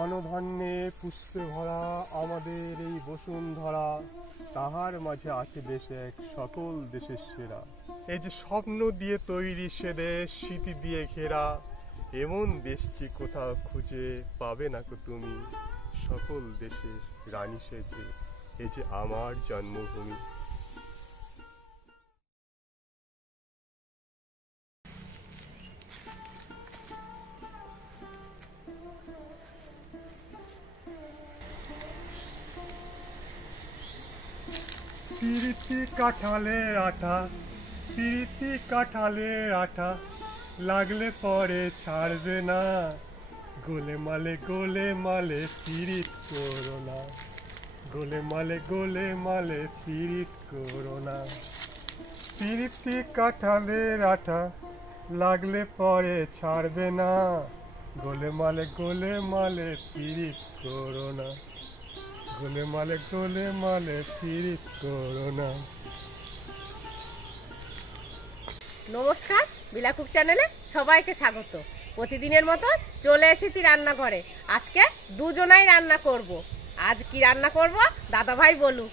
ধনধান্যে পুষ্পে ভরা আমাদের এই বসুন্ধরা, তাহার মাঝে আছে দেশ এক সকল দেশের সেরা। এই যে স্বপ্ন দিয়ে তৈরি সে দেশ, স্মৃতি দিয়ে ঘেরা, এমন দেশটি কোথাও খুঁজে পাবে না কো তুমি। সকল দেশের রানী সেজে এই যে আমার জন্মভূমি। পিরিতি কাঁঠালের আঠা, পিরিতি কাঁঠালের আঠা, লাগলে পরে ছাড়বে না। গোলে মালে পিরিত করো না, গোলে মালে পিরিত করো না। পিরিতি কাঁঠালের আঠা, লাগলে পরে ছাড়বে না। গোলে মালে পিরিত করো না, গোলে মালে পিরিত করো না। নমস্কার, বিলা কুক চ্যানেলে সবাইকে স্বাগত। প্রতিদিনের মতো চলে এসেছি রান্নাঘরে। আজকে দুজনাই রান্না করব। আজ কি রান্না করব দাদা ভাই বলুক।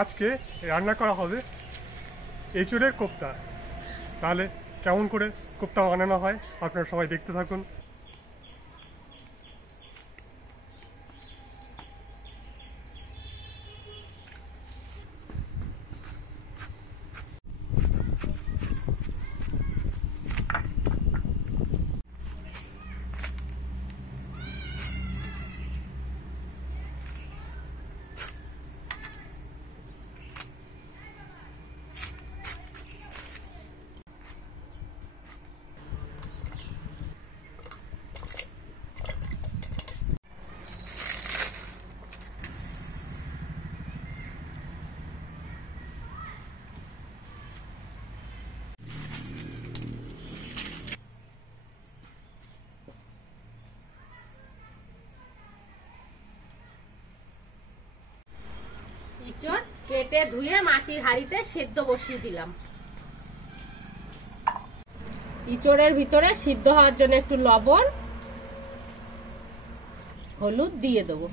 আজকে রান্না করা হবে এঁচোড়ের কোপ্তা। তাহলে কেমন করে কোপ্তা বানানো হয় আপনারা সবাই দেখতে থাকুন। ইঁচড় কেটে ধুয়ে মাটির হাঁড়িতে সেদ্ধ বসিয়ে দিলাম। ইঁচড়ের ভিতরে সিদ্ধ হওয়ার জন্য একটু লবণ, হলুদ দিয়ে দেবো।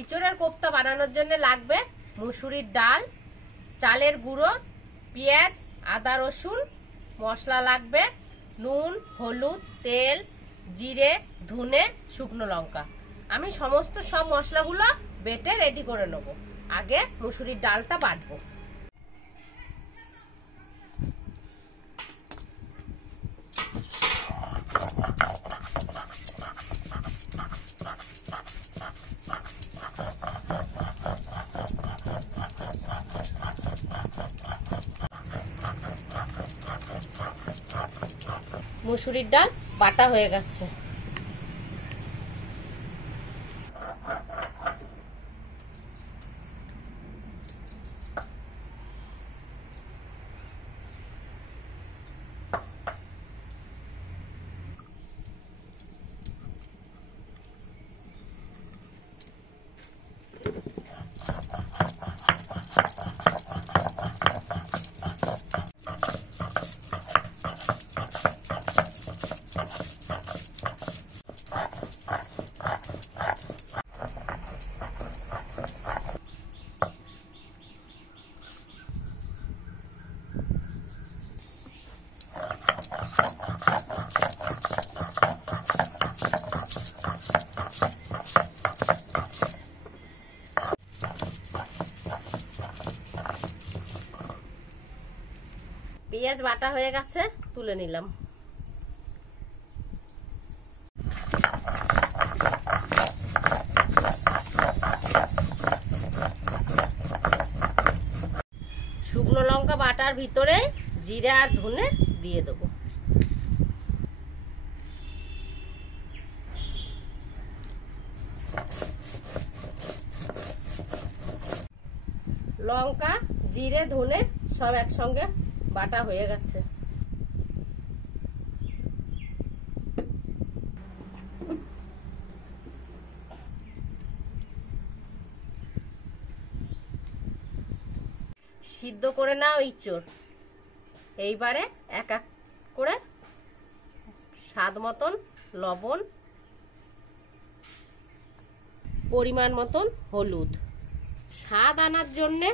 ইঁচড়ের কোপ্তা বানানোর জন্য লাগবে মুসুরির ডাল, চালের গুঁড়ো, পেঁয়াজ, আদা রসুন, মশলা লাগবে নুন, হলুদ, তেল, জিরে, ধনে, শুকনো লঙ্কা। আমি সমস্ত সব মশলাগুলো বেটে রেডি করে নেব। আগে মুসুরির ডালটা বাটবো। মুসুরির ডাল বাটা হয়ে গেছে। পেঁয়াজ বাটা হয়ে গেছে, তুলে নিলাম। শুকনো লঙ্কা বাটার ভিতরে জিরে আর ধনে দিয়ে দেবো। লঙ্কা, জিরে, ধনে সব একসঙ্গে বাটা হয়ে গেছে। সিদ্ধ করে নাও ইঁচড়। এইবারে এক এক করে স্বাদ মতন লবণ, পরিমাণ মতন হলুদ, স্বাদ আনার জন্যে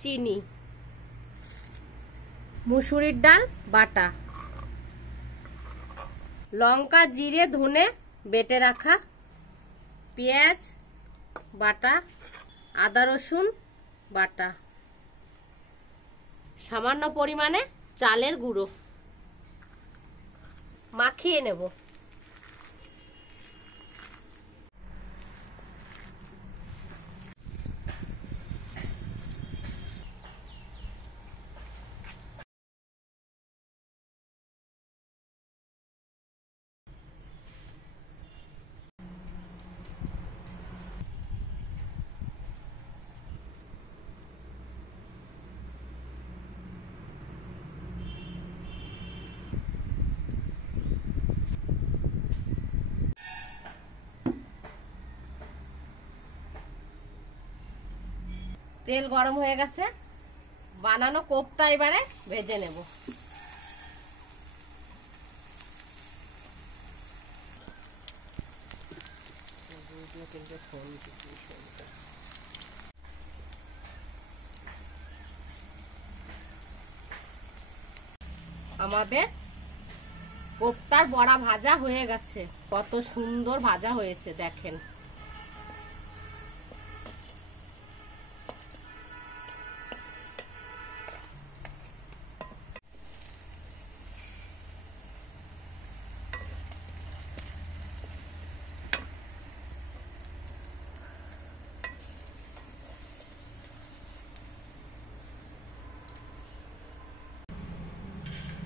চিনি, মুসুরির ডাল বাটা, লঙ্কা, জিরে, ধনে বেটে রাখা, পেঁয়াজ বাটা, আদা রসুন বাটা, সামান্য পরিমাণে চালের গুঁড়ো মাখিয়ে নেব। তেল গরম হয়ে গেছে, বানানো কোপ্তা এবারে ভেজে নেব। আমাদের কোপ্তার বড়া ভাজা হয়ে গেছে, কত সুন্দর ভাজা হয়েছে দেখেন।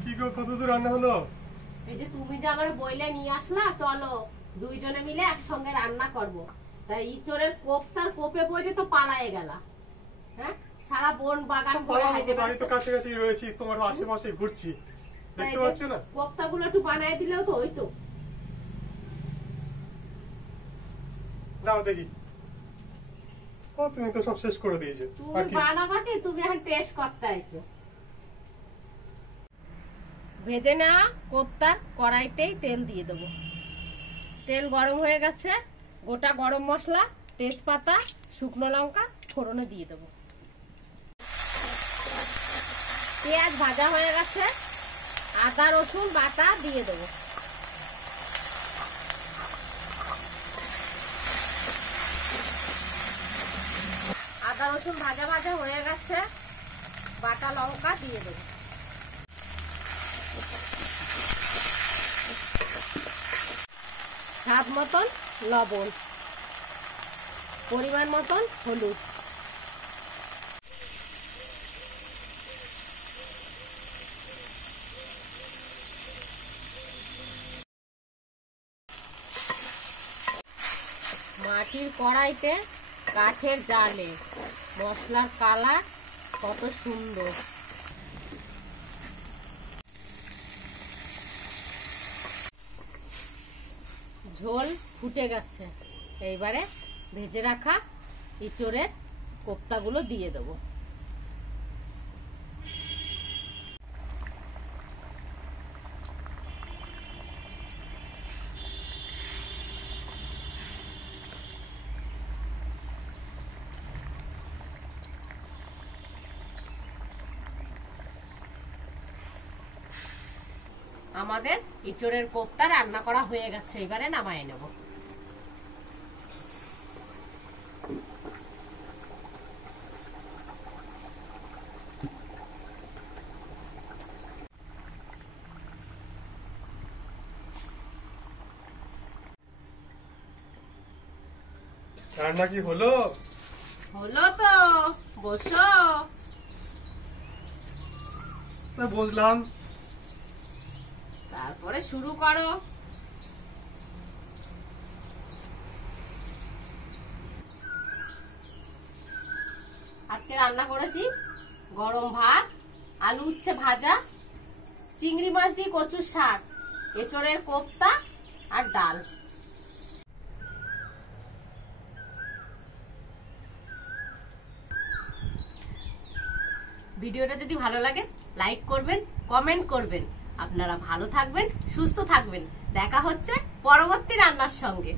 কি গো, কত দূর রান্না হলো? এই যে তুমি যে আমার বইলে নিয়ে আসলা, চলো দুইজনে মিলে একসঙ্গে রান্না করব। তাই ইঁচড়ের কোপ্তার কোপে পড়ে তো পালায়ে গেলা। হ্যাঁ, সারা বন বাগান করে হাইতে আমি তো কাছাকাছি রয়েছি, তোমার আশেপাশে ঘুরছি, দেখতে পাচ্ছ না? কোপ্তাগুলো একটু বানায় দিলেও তো হইতো। দাও দেখি। ও, তুমি তো সব শেষ করে দিয়েছো। তুমি বানাবা কি? তুমি এখন টেস্ট করতে আইছো। ভেজে নেওয়া কোপ্তার কড়াইতেই তেল দিয়ে দেবো। তেল গরম হয়ে গেছে, গোটা গরম মশলা, তেজপাতা, শুকনো লঙ্কা ফোড়নে দিয়ে দেবো। পেঁয়াজ ভাজা হয়ে গেছে, আদা রসুন বাটা দিয়ে দেবো। আদা রসুন ভাজা ভাজা হয়ে গেছে, বাটা লঙ্কা দিয়ে দেবো। স্বাদ মতন লবণ, পরিমাণ মতন হলুদ, মাটির কড়াইতে কাঠের জালে মশলার কালার কত সুন্দর। ঝোল ফুটে গেছে, এইবারে ভেজে রাখা ইঁচড়ের কোপ্তাগুলো দিয়ে দেবো। আমাদের ইঁচড়ের কোপ্তা রান্না করা হয়ে গেছে, এবারে নামায় নেব। রান্না কি হলো? হলো তো, বসো। বুঝলাম, তারপরে শুরু করো। আজকে রান্না করেছি গরম ভাত, আলু উচ্ছে ভাজা, চিংড়ি মাছ দিয়ে কচুর শাক, এঁচড়ের কোপ্তা আর ডাল। ভিডিওটা যদি ভালো লাগে লাইক করবেন, কমেন্ট করবেন। আপনারা ভালো থাকবেন, সুস্থ থাকবেন। দেখা হচ্ছে পরবর্তী রান্নার সঙ্গে।